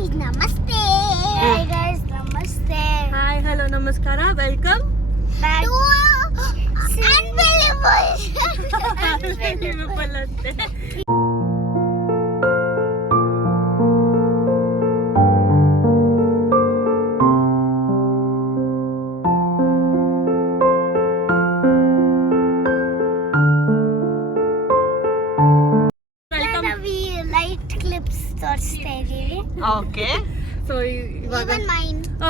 Guys ನಮಸ್ತೆ hi guys ನಮಸ್ತೆ hi hello ನಮಸ್ಕಾರ ವೆಲ್ಕಮ್ ಟು ಅನ್ಬಿಲಿಬಲ್ ಅಂತೆ Okay so ಇವಾಗ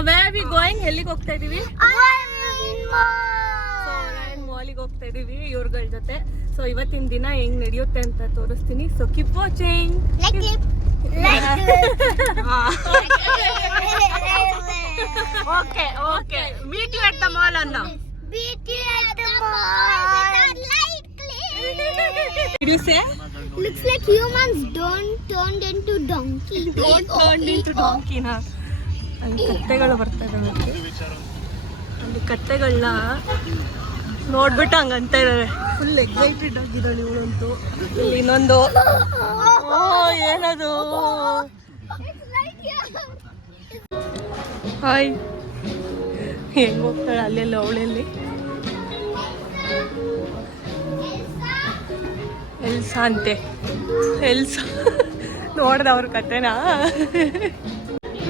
ವೇರ್ ವಿ ಗೋಯಿಂಗ್ ಎಲ್ಲಿಗೆ ಹೋಗ್ತಾ ಇದೀವಿ? ಮಾಲಿಗೆ ಹೋಗ್ತಾ ಇದೀವಿ ಇವ್ರಗಳ ಜೊತೆ. ಸೊ ಇವತ್ತಿನ ದಿನ ಹೆಂಗ್ ನಡೆಯುತ್ತೆ ಅಂತ ತೋರಿಸ್ತೀನಿ. So keep watching okay okay meet you at the mall ಅನ್ನ Beauty at the mall. Light like you say? Looks like humans don't turned into donkey. don't turn into donkey na. ಅಲ್ಲಿ ಕತ್ತೆಗಳು ಬರ್ತಾ ಇದಾವೆ. ಅಲ್ಲಿ ಕತ್ತೆಗಳನ್ನ ನೋಡ್ಬಿಟ್ಟು ಹಂಗಂತ ಇದಾವೆ. ಫುಲ್ ಎಕ್ಸೈಟೆಡ್ ಆಗಿದ್ದಾಳೆ ಇವಳಂತೂ. ಇಲ್ಲಿ ಇನ್ನೊಂದು. ಓ ಏನದು? ಹಾಯ್ ಹೆಂಗ್ ಹೋಗ್ತಾಳೆ ಅಲ್ಲೆಲ್ಲ ಅವಳೆಲ್ಲಿ? ಎಲ್ಸ ಅಂತೆ. ಎಲ್ಸ. ನೋಡ್ದ ಅವ್ರ ಕತೆನಾ?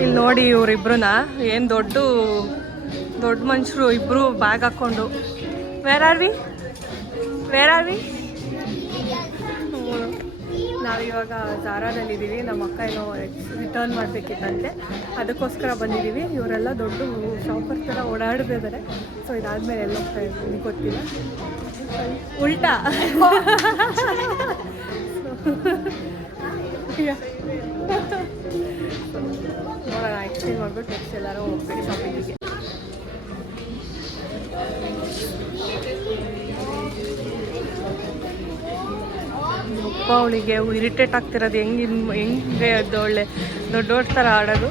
ಇಲ್ಲಿ ನೋಡಿ ಇವ್ರಿಬ್ರುನ. ಏನು ದೊಡ್ಡ ದೊಡ್ಡ ಮನುಷ್ಯರು ಇಬ್ಬರು ಬ್ಯಾಗ್ ಹಾಕ್ಕೊಂಡು where are we where are we ನಾವಿವಾಗ ಜಾರಾದಲ್ಲಿದ್ದೀವಿ ನಮ್ಮ ಅಕ್ಕ ಏನೋ ರಿಟರ್ನ್ ಮಾಡಬೇಕಿತ್ತಂತೆ. ಅದಕ್ಕೋಸ್ಕರ ಬಂದಿದ್ದೀವಿ. ಇವರೆಲ್ಲ ದೊಡ್ಡ ಶಾಪರ್ ಥರ ಓಡಾಡ್ತಿದ್ದಾರೆ. ಸೊ ಇದಾದಮೇಲೆ ಎಲ್ಲ ಹೋಗ್ತಾ ಇದ್ದೀವಿ ಗೊತ್ತಿಲ್ಲ. ಉಲ್ಟಾ. ನೋಡೋಣ ಎಕ್ಸ್ಚೇಂಜ್ ಮಾಡ್ಬಿಟ್ಟು ನೆಕ್ಸ್ಟ್ ಎಲ್ಲರೂ ಹೋಗ್ಬೇಕು ಶಾಪಿಂಗಿಗೆ ಅಪ್ಪ ಅವಳಿಗೆ ಇರಿಟೇಟ್ ಆಗ್ತಿರೋದು ಹೆಂಗೆ ಹೆಂಗೆ ಅದು ಒಳ್ಳೆ ದೊಡ್ಡೋರ್ ಥರ ಆಡೋದು.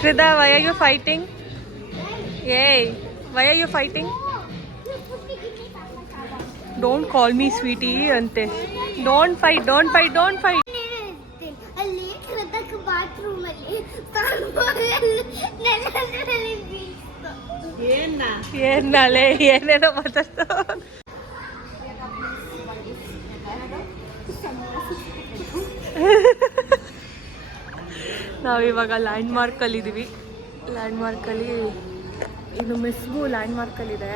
Krida why you fighting hey why you fighting don't call me sweetie ಅಂತೆ. Don't fight don't fight don't fight ಅಲ್ಲಿ ಕೃತಕ ಏನ್ ನಾಳೆ ಏನೇನೋ ಮಾತಾಡ್ತಾ ನಾವಿವಾಗ ಲ್ಯಾಂಡ್ ಮಾರ್ಕಲ್ಲಿ ಇದ್ದೀವಿ ಲ್ಯಾಂಡ್ ಮಾರ್ಕಲ್ಲಿ ಇದು ಮಿಸ್ಬು ಲ್ಯಾಂಡ್ ಮಾರ್ಕಲ್ಲಿದೆ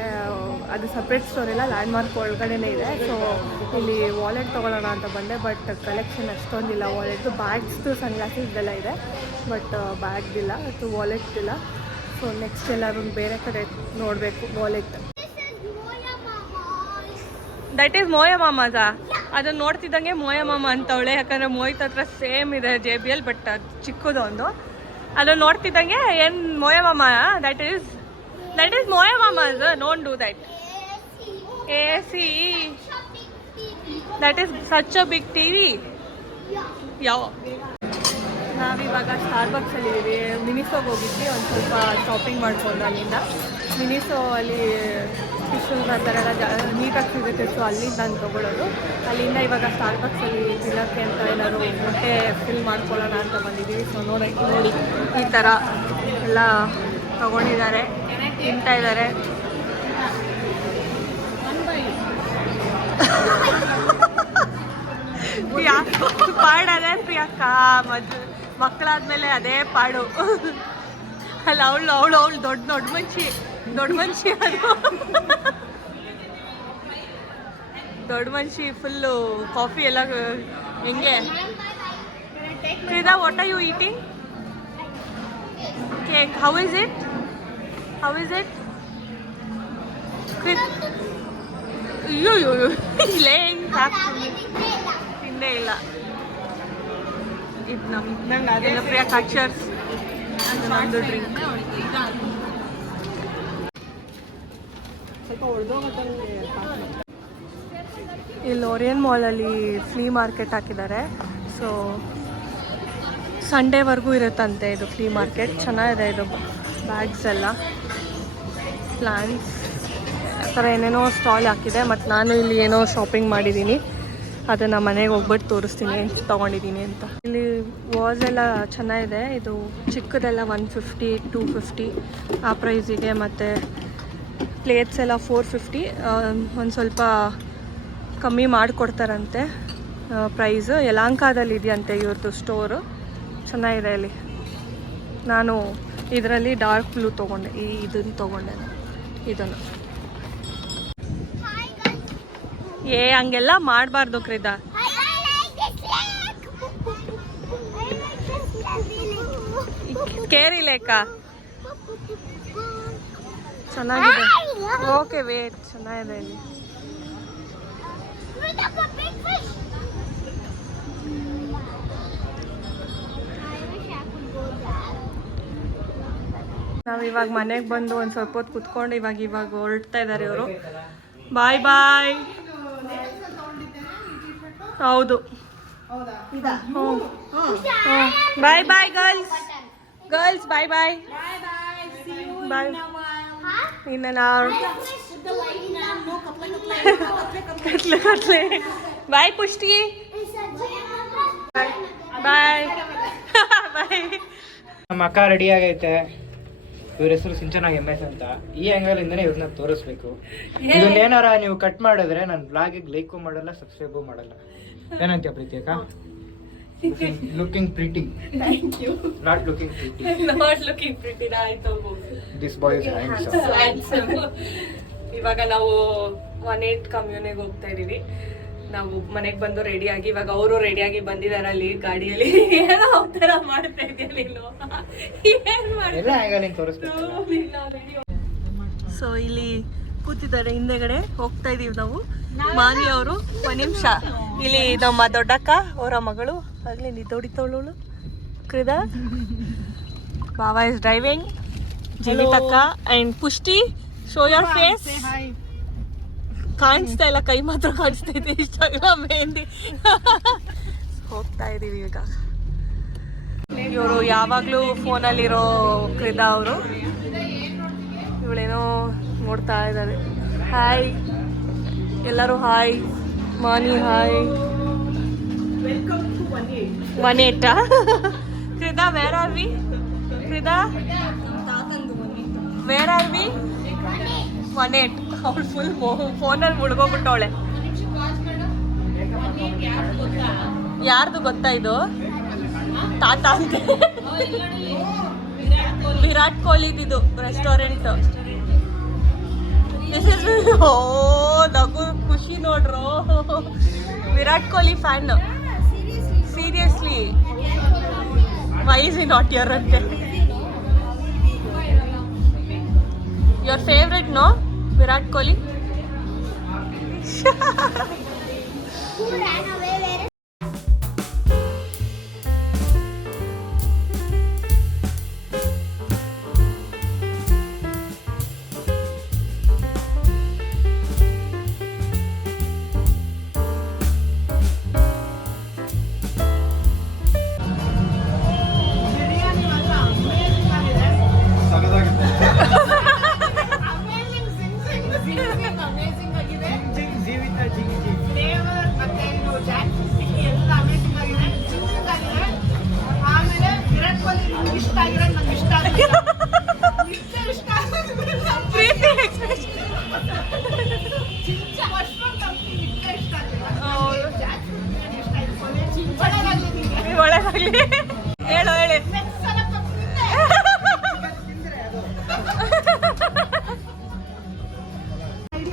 ಅದು ಸಪ್ರೇಟ್ ಸ್ಟೋರ್ ಇಲ್ಲ ಲ್ಯಾಂಡ್ ಮಾರ್ಕ್ ಒಳಗಡೆನೇ ಇದೆ. ಸೊ ಇಲ್ಲಿ ವಾಲೆಟ್ ತಗೊಳ್ಳೋಣ ಅಂತ ಬಂದೆ ಬಟ್ ಕಲೆಕ್ಷನ್ ಅಷ್ಟೊಂದಿಲ್ಲ. ವಾಲೆಟ್ದು ಬ್ಯಾಗ್ಸ್ದು ಸನ್ಗ್ಲಾಸಸ್ ಇದೆಲ್ಲ ಇದೆ ಬಟ್ ಬ್ಯಾಗ್ದಿಲ್ಲ ಅಥವಾ ವಾಲೆಟ್ ಇಲ್ಲ. ಸೊ ನೆಕ್ಸ್ಟ್ ಎಲ್ಲರೂ ಬೇರೆ ಕಡೆ ನೋಡಬೇಕು ವಾಲೆಟ್ ದಟ್ ಈಸ್ ಮೋಯ ಮಾಮಾಸ ಅದನ್ನ ನೋಡ್ತಿದ್ದಂಗೆ ಮೋಯ ಮಾಮ ಅಂತವಳೆ ಯಾಕಂದ್ರೆ ಮೋಹಿತ್ ಹತ್ರ ಸೇಮ್ ಇದೆ ಜೆ ಬಿ ಎಲ್ ಬಟ್ ಅದು ಚಿಕ್ಕದು ಒಂದು. ಅದನ್ನ ನೋಡ್ತಿದ್ದಂಗೆ ಏನು ಮೋಯ ಮಾಮ ದಟ್ ಈಸ್ ದಟ್ ಈಸ್ ಮೋಯ ಮಾಮಾಜ್ ನೋನ್ do that A C that is such a big T V ಯಾವ ನಾವಿವಾಗ ಸ್ಟಾರ್ಬಕ್ಸ್ ಅಲ್ಲಿ ಇದ್ದೀವಿ ಮಿನಿಸೋಗೆ ಹೋಗಿದ್ವಿ. ಒಂದು ಸ್ವಲ್ಪ ಶಾಪಿಂಗ್ ಮಾಡ್ಕೊಂಡು ಅಲ್ಲಿಂದ. ಮಿನಿಸೋ ಅಲ್ಲಿ ಟಿಶ್ಯೂ ಆ ಥರ ಎಲ್ಲ ನೀಟಾಗಿ ಸಿಗುತ್ತೆ ಸೊ ಅಲ್ಲಿಂದ ನಾನು ತೊಗೊಳ್ಳೋದು ಅಲ್ಲಿಂದ ಇವಾಗ ಸ್ಟಾರ್ಬಕ್ಸ್ ಅಲ್ಲಿ ತಿನ್ನೋಕ್ಕೆ ಅಂತ ಏನಾದ್ರು ಹೊಟ್ಟೆ ಫಿಲ್ ಮಾಡ್ಕೊಳ್ಳೋಣ ಅಂತ ಬಂದಿದ್ದೀವಿ. ಸೊ ನೋಡೋಕ್ಕೆ ನೋಡಿ ಈ ಥರ ಎಲ್ಲ ತಗೊಂಡಿದ್ದಾರೆ. ತಿಂತಾ ಇದ್ದಾರೆ. ಪ್ರಿಯಾ ಪಾಡಲ್ಲ ಪ್ರಿಯಕ್ಕ ಮದ್ ಮಕ್ಕಳಾದ್ಮೇಲೆ ಅದೇ ಪಾಡು. ಅಲ್ಲ, ಅವಳು ಅವಳು ಅವಳು ದೊಡ್ಡ ದೊಡ್ಡ ಮನುಷ್ಯ ದೊಡ್ಡ ಮನುಷ್ಯ ಅದು. ದೊಡ್ಡ ಮನುಷ್ಯ ಫುಲ್ಲು ಕಾಫಿ ಎಲ್ಲ, ಹೆಂಗೆ? What are you eating cake how is it how is it ಅಯ್ಯೋ ಅಯ್ಯೋ ಇಲ್ಲೇ ಹಿಂಗೆ ತಿಂದೇ ಇಲ್ಲ. ಇದು ನಮ್ಮ ಪ್ರಿಯ ನಮ್ಮದು ಡ್ರಿಂಕ್ ಇಲ್ಲಿ ಓರಿಯನ್ ಮಾಲಲ್ಲಿ ಫ್ಲೀ ಮಾರ್ಕೆಟ್ ಹಾಕಿದ್ದಾರೆ. ಸೊ ಸಂಡೇವರೆಗೂ ಇರುತ್ತಂತೆ ಇದು ಫ್ಲೀ ಮಾರ್ಕೆಟ್ ಚೆನ್ನಾಗಿದೆ ಇದು ಬ್ಯಾಗ್ಸ್ ಎಲ್ಲ. ಪ್ಲಾಂಟ್ಸ್ ಥರ ಏನೇನೋ ಸ್ಟಾಲ್ ಹಾಕಿದೆ ಮತ್ತು ನಾನು ಇಲ್ಲಿ ಏನೋ ಶಾಪಿಂಗ್ ಮಾಡಿದ್ದೀನಿ. ಅದನ್ನು ಮನೆಗೆ ಹೋಗ್ಬಿಟ್ಟು ತೋರಿಸ್ತೀನಿ, ತಗೊಂಡಿದ್ದೀನಿ ಅಂತ. ಇಲ್ಲಿ ವಾಸ್ ಎಲ್ಲ ಚೆನ್ನಾಗಿದೆ. ಇದು ಚಿಕ್ಕದೆಲ್ಲ ಒನ್ ಫಿಫ್ಟಿ ಟೂ ಫಿಫ್ಟಿ ಆ ಪ್ರೈಸಿಗೆ ಮತ್ತು ಪ್ಲೇಟ್ಸ್ ಎಲ್ಲ ಫೋರ್ ಫಿಫ್ಟಿ ಒಂದು ಸ್ವಲ್ಪ ಕಮ್ಮಿ ಮಾಡಿಕೊಡ್ತಾರಂತೆ. ಪ್ರೈಸು ಯಲಾಂಕಾದಲ್ಲಿ ಇದೆಯಂತೆ ಇವ್ರದ್ದು ಸ್ಟೋರು ಚೆನ್ನಾಗಿದೆ ಇಲ್ಲಿ. ನಾನು ಇದರಲ್ಲಿ ಡಾರ್ಕ್ ಬ್ಲೂ ತೊಗೊಂಡೆ. ಈ ಇದನ್ನು ತೊಗೊಂಡೆ ಇದನ್ನು. ಏ, ಹಂಗೆಲ್ಲ ಮಾಡಬಾರ್ದು ಕ್ರಿದ. ಕೇರಿ ಲೇಕ ಚೆನ್ನಾಗಿದೆ ಓಕೆ ವೇಟ್ ಚೆನ್ನಾಗಿದೆ ಇಲ್ಲಿ. ನಾವು ಇವಾಗ ಮನೆಗೆ ಬಂದು ಒಂದು ಸ್ವಲ್ಪ ಹೊತ್ತು ಕುತ್ಕೊಂಡು ಇವಾಗ ಇವಾಗ ಹೊರಡ್ತಾ ಇದ್ದಾರೆ ಇವರು ಬಾಯ್ ಬಾಯ್ ಹೌದು. ಬಾಯ್ ಬಾಯ್ ಗರ್ಲ್ಸ್ ಗರ್ಲ್ಸ್ ಬಾಯ್ ಬಾಯ್ ಬಾಯ್ ಇನ್ನು ನಾವು ಕತ್ಲೆ ಕತ್ಲೆ ಬಾಯ್ ಪುಷ್ಟಿ ಬಾಯ್ ಬಾಯ್ ನಮ್ಮ ಅಕ್ಕ ರೆಡಿ ಆಗೈತೆ. ಇವ್ರ ಹೆಸರು ಸಿಂಚನ ಎಂ ಎಸ್ ಅಂತ. ಈ ಆಂಗಲ್ ಇಂದನೇ ಇವ್ರನ್ನ ತೋರಿಸ್ಬೇಕು. ಇದನ್ನೇನಾರ ನೀವು ಕಟ್ ಮಾಡಿದ್ರೆ ನಾನು ಬ್ಲಾಗಿಗೆ ಲೈಕು ಮಾಡಲ್ಲ ಸಬ್ಸ್ಕ್ರೈಬು ಮಾಡಲ್ಲ. ಏನಂತೀಯ ಪ್ರೀತಿ ಅಕ್ಕ looking pretty not looking pretty not looking pretty ಆಯ್ತು. ದಿಸ್ ಬಾಯ್ ಇಸ್ ಹ್ಯಾಂಡ್ಸಮ್ ಇವಾಗ ನಾವು ಒನ್ ಏಟ್ ಕಮ್ಯೂನಿಗೆ ಹೋಗ್ತಾ ಇದೀವಿ ನಾವು ಮನೆಗೆ ಬಂದು ರೆಡಿಯಾಗಿ ಇವಾಗ ಅವರು ರೆಡಿಯಾಗಿ ಬಂದಿದ್ದಾರೆ ಅಲ್ಲಿ ಗಾಡಿಯಲ್ಲಿ. ಏನೋ ಥರ ಮಾಡ್ತಾ ಇದೆಯಲ್ಲ ಏನ್ ಸೊ ಇಲ್ಲಿ ಕೂತಿದ್ದಾರೆ ಹಿಂದೆಗಡೆ ಹೋಗ್ತಾ ಇದೀವಿ ನಾವು. ಮಾನಿ ಅವರು ಒಂದ್ ನಿಮಿಷ. ಇಲ್ಲಿ ನಮ್ಮ ದೊಡ್ಡಕ್ಕ ಅವರ ಮಗಳು. ಆಗ್ಲಿ ನಿದ್ದೋಡಿತವಳು ಕೃದ. ಬಾಬಾ is driving ಜಿಗಿತಕ್ಕ and Pushti show your face ಕಾಣಿಸ್ತಾ ಇಲ್ಲ ಕೈ ಮಾತ್ರ ಕಾಣಿಸ್ತಾ ಇದೆ. ಇಷ್ಟ ಮೆಹಂದಿ ಹೋಗ್ತಾ ಇದೀವಿ ಈಗ. ಇವರು ಯಾವಾಗಲೂ ಫೋನಲ್ಲಿರೋ ಕ್ರಿದಾ ಅವರು. ಇವಳೇನೋ ನೋಡ್ತಾ ಇದ್ದಾರೆ. ಹಾಯ್ ಎಲ್ಲರೂ hi ಮಾನಿ hi one eight Krida where are we Krida where are we one eight ಅವಳು ಫುಲ್ ಫೋನಲ್ಲಿ ಮುಳುಗೋಗ್ಬಿಟ್ಟವಳೆ. ಯಾರ್ದು ಗೊತ್ತಾ ಇದು? ತಾತ ಅಂತ. ವಿರಾಟ್ ಕೊಹ್ಲಿದಿದು ರೆಸ್ಟೋರೆಂಟ್ ಓ, ನಗು ಖುಷಿ ನೋಡ್ರು. Virat Kohli fan seriously why's he not here ಅಂತೆ? Your favourite no Virat Kohli?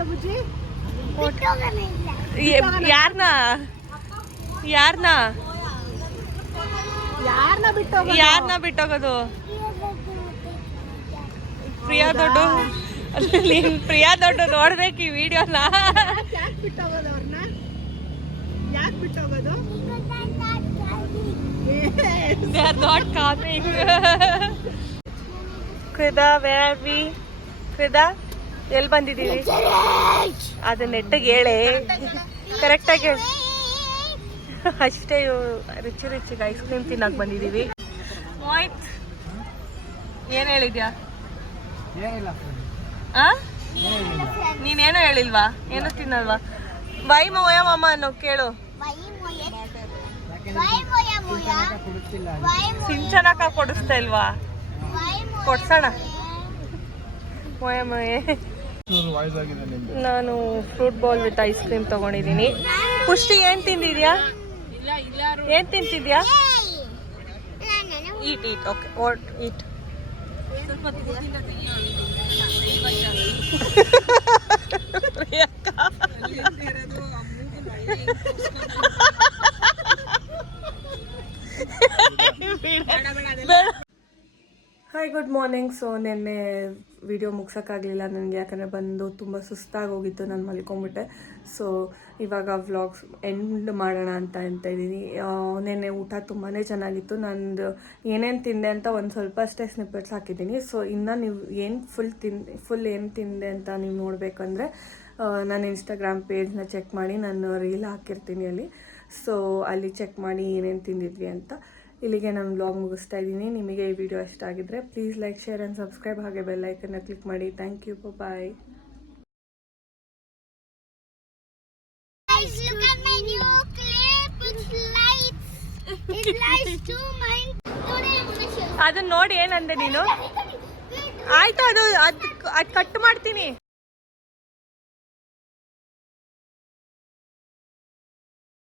ಬುಜ್ಜಿ ಹೇಳು ಇಲ್ಲ. ಯಾರನ್ನ ಯಾರನ್ನ ಯಾರನ್ನ ಬಿಟ್ಟು ಯಾರನ್ನ ಬಿಟ್ಟೋಗೋದು? ಪ್ರಿಯಾ ದೊಡ್ಡ? ನೀನ್ ಪ್ರಿಯಾ ದೊಡ್ಡ ನೋಡ್ಬೇಕು ಈ ವಿಡಿಯೋನ ಯಾಕೆ ಬಿಟ್ಟೋಗೋದು ಅವ್ರನ್ನ ಯಾಕೆ ಬಿಟ್ಟು ಹೋಗೋದು are not coming. Krida, Krida are we Krida, ಎಲ್ಲಿ ಬಂದಿದ್ದೀವಿ ಅದು ನೆಟ್ಟಗೆ ಹೇಳಿ. ಕರೆಕ್ಟಾಗಿ ಹೇಳಿ. ಅಷ್ಟೇ ರುಚಿ ರುಚಿಗೆ ಐಸ್ ಕ್ರೀಮ್ ತಿನ್ನಕ್ ಬಂದಿದ್ದೀವಿ. ಏನು ಹೇಳಿದ್ಯಾ? ನೀನೇನು ಹೇಳಿಲ್ವಾ? ಏನು ತಿನ್ನಲ್ವಾ? ಬೈ ಮೋಯ ಮಾಮ ಅನ್ನೋ ಕೇಳು ವೈ ಮೊಯ ವೈ ಮೊಯ ಮೊಯ ವೈ ಮೊಯ ಸಿಂಚನಕ ಕೊಡಿಸ್ತಾ ಇಲ್ವಾ? ಕೊಡ್ಸೋಣ. ಮೊಯ ಮೊಯ. ನಾನು fruit ball with ice cream ತಗೊಂಡಿದ್ದೀನಿ. ಪುಷ್ಟಿ ಏನ್ ತಿಂದಿದ್ಯಾ? ಏನ್ ತಿಂತಿದ್ಯಾ? ಈಟ್ ಈಟ್ ಓಕೆ ಓಟ್ ಈಟ್ ಸೊ ನಿನ್ನೆ ವಿಡಿಯೋ ಮುಗ್ಸೋಕ್ಕಾಗಲಿಲ್ಲ. ನನಗೆ ಯಾಕಂದರೆ ಬಂದು ತುಂಬ ಸುಸ್ತಾಗಿ ಹೋಗಿತ್ತು ನಾನು ಮಲ್ಕೊಂಬಿಟ್ಟೆ. ಸೊ ಇವಾಗ ವ್ಲಾಗ್ಸ್ ಎಂಡ್ ಮಾಡೋಣ ಅಂತ ಅಂತ ಇದ್ದೀನಿ. ನಿನ್ನೆ ಊಟ ತುಂಬಾ ಚೆನ್ನಾಗಿತ್ತು. ನಂದು ಏನೇನು ತಿಂದೆ ಅಂತ ಒಂದು ಸ್ವಲ್ಪ ಅಷ್ಟೇ ಸ್ನಿಪ್ಪೆಟ್ಸ್ ಹಾಕಿದ್ದೀನಿ. ಸೊ ಇನ್ನು ನೀವು ಏನು ಫುಲ್ ತಿನ್ ಫುಲ್ ಏನು ತಿಂದೆ ಅಂತ ನೀವು ನೋಡಬೇಕಂದ್ರೆ ನಾನು ಇನ್ಸ್ಟಾಗ್ರಾಮ್ ಪೇಜ್ನ ಚೆಕ್ ಮಾಡಿ ನಾನು ರೀಲ್ ಹಾಕಿರ್ತೀನಿ ಅಲ್ಲಿ. ಸೊ ಅಲ್ಲಿ ಚೆಕ್ ಮಾಡಿ ಏನೇನು ತಿಂದಿದ್ವಿ ಅಂತ. ಇಲ್ಲಿಗೆ ನಾನು ಬ್ಲಾಗ್ ಮುಗಿಸ್ತಾ ಇದ್ದೀನಿ. ನಿಮಗೆ ಈ ವಿಡಿಯೋ ಇಷ್ಟ ಆಗಿದ್ರೆ please like share and subscribe ಹಾಗೆ ಬೆಲ್ ಐಕನ್ನ ಕ್ಲಿಕ್ ಮಾಡಿ. Thank you bye. ಅದನ್ನ ನೋಡಿ ಏನಂದೆ ನೀನು? ಆಯ್ತು ಅದು ಅದು ಅದು ಕಟ್ ಮಾಡ್ತೀನಿ.